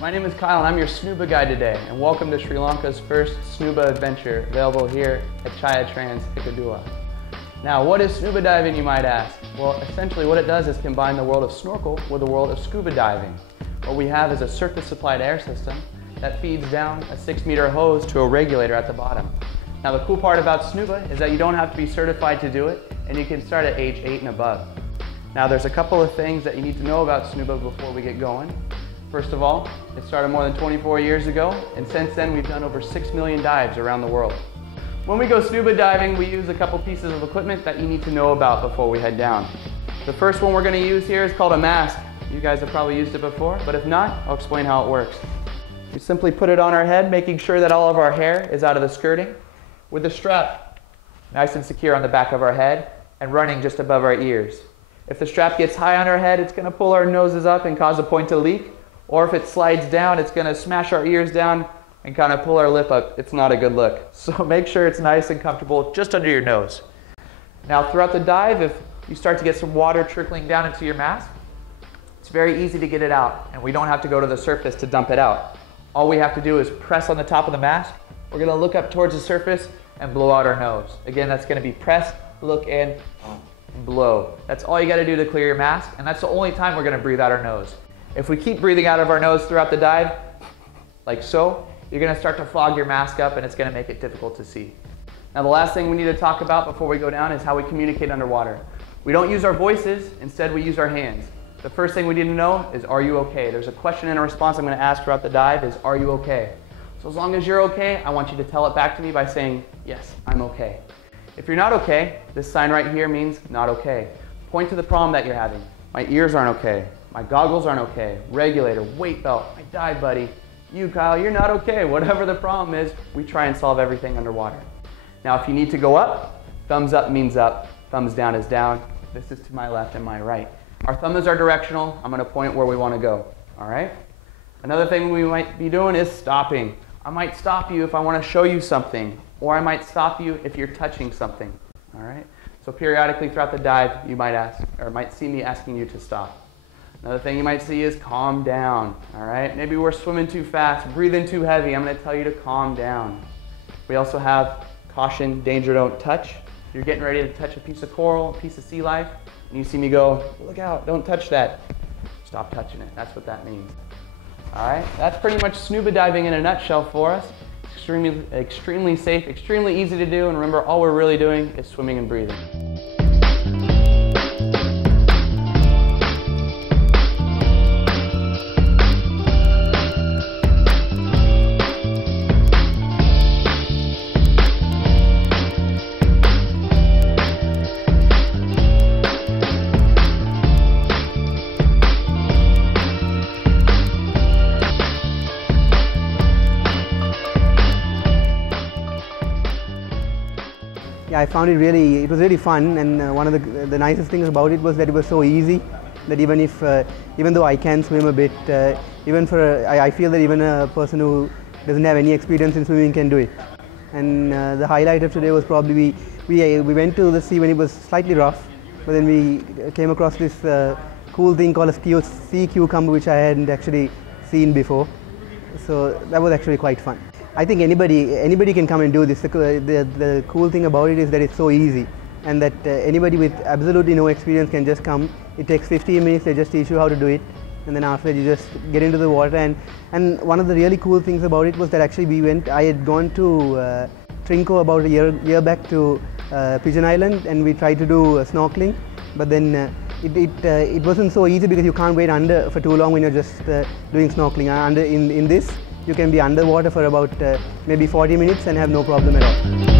my name is Kyle and I'm your Snuba guide today, and welcome to Sri Lanka's first Snuba adventure, available here at Chaya Trance, Hikkaduwa. Now, what is scuba diving, you might ask? Well, essentially what it does is combine the world of snorkel with the world of scuba diving. What we have is a surface supplied air system that feeds down a 6-meter hose to a regulator at the bottom. Now, the cool part about Snuba is that you don't have to be certified to do it, and you can start at age 8 and above. Now, there's a couple of things that you need to know about Snuba before we get going. First of all, it started more than 24 years ago, and since then we've done over 6 million dives around the world. When we go scuba diving, we use a couple pieces of equipment that you need to know about before we head down. The first one we're going to use here is called a mask. You guys have probably used it before, but if not, I'll explain how it works. We simply put it on our head, making sure that all of our hair is out of the skirting, with the strap nice and secure on the back of our head and running just above our ears. If the strap gets high on our head, it's going to pull our noses up and cause a point to leak. Or if it slides down, it's going to smash our ears down and kind of pull our lip up. It's not a good look. So make sure it's nice and comfortable just under your nose. Now, throughout the dive, if you start to get some water trickling down into your mask, it's very easy to get it out, and we don't have to go to the surface to dump it out. All we have to do is press on the top of the mask. We're going to look up towards the surface and blow out our nose. Again, that's going to be press, look in, blow. That's all you got to do to clear your mask, and that's the only time we're going to breathe out our nose. If we keep breathing out of our nose throughout the dive, like so, you're going to start to fog your mask up and it's going to make it difficult to see. Now, the last thing we need to talk about before we go down is how we communicate underwater. We don't use our voices, instead we use our hands. The first thing we need to know is, are you okay? There's a question and a response I'm going to ask throughout the dive is, are you okay? So as long as you're okay, I want you to tell it back to me by saying, yes, I'm okay. If you're not okay, this sign right here means not okay. Point to the problem that you're having. My ears aren't okay. My goggles aren't okay. Regulator, weight belt, my dive buddy. You, Kyle, you're not okay. Whatever the problem is, we try and solve everything underwater. Now, if you need to go up, thumbs up means up, thumbs down is down. This is to my left and my right. Our thumbs are directional. I'm going to point where we want to go. All right? Another thing we might be doing is stopping. I might stop you if I want to show you something, or I might stop you if you're touching something. All right? So periodically throughout the dive, you might ask, or might see me asking you to stop. Another thing you might see is calm down. All right? Maybe we're swimming too fast, breathing too heavy. I'm going to tell you to calm down. We also have caution, danger, don't touch. If you're getting ready to touch a piece of coral, a piece of sea life, and you see me go, look out, don't touch that. Stop touching it. That's what that means. All right? That's pretty much scuba diving in a nutshell for us. Extremely safe, extremely easy to do, and remember, all we're really doing is swimming and breathing. Yeah, I found it was really fun, and one of the nicest things about it was that it was so easy that even though I can swim a bit, I feel that even a person who doesn't have any experience in swimming can do it. And the highlight of today was probably we went to the sea when it was slightly rough, but then we came across this cool thing called a sea cucumber, which I hadn't actually seen before. So that was actually quite fun. I think anybody can come and do this. The cool thing about it is that it's so easy, and that anybody with absolutely no experience can just come. It takes 15 minutes, they just teach you how to do it, and then after that you just get into the water. And one of the really cool things about it was that actually I had gone to Trinco about a year back to Pigeon Island, and we tried to do snorkeling, but then it wasn't so easy because you can't wait under for too long when you're just doing snorkeling. In this, you can be underwater for about maybe 40 minutes and have no problem at all.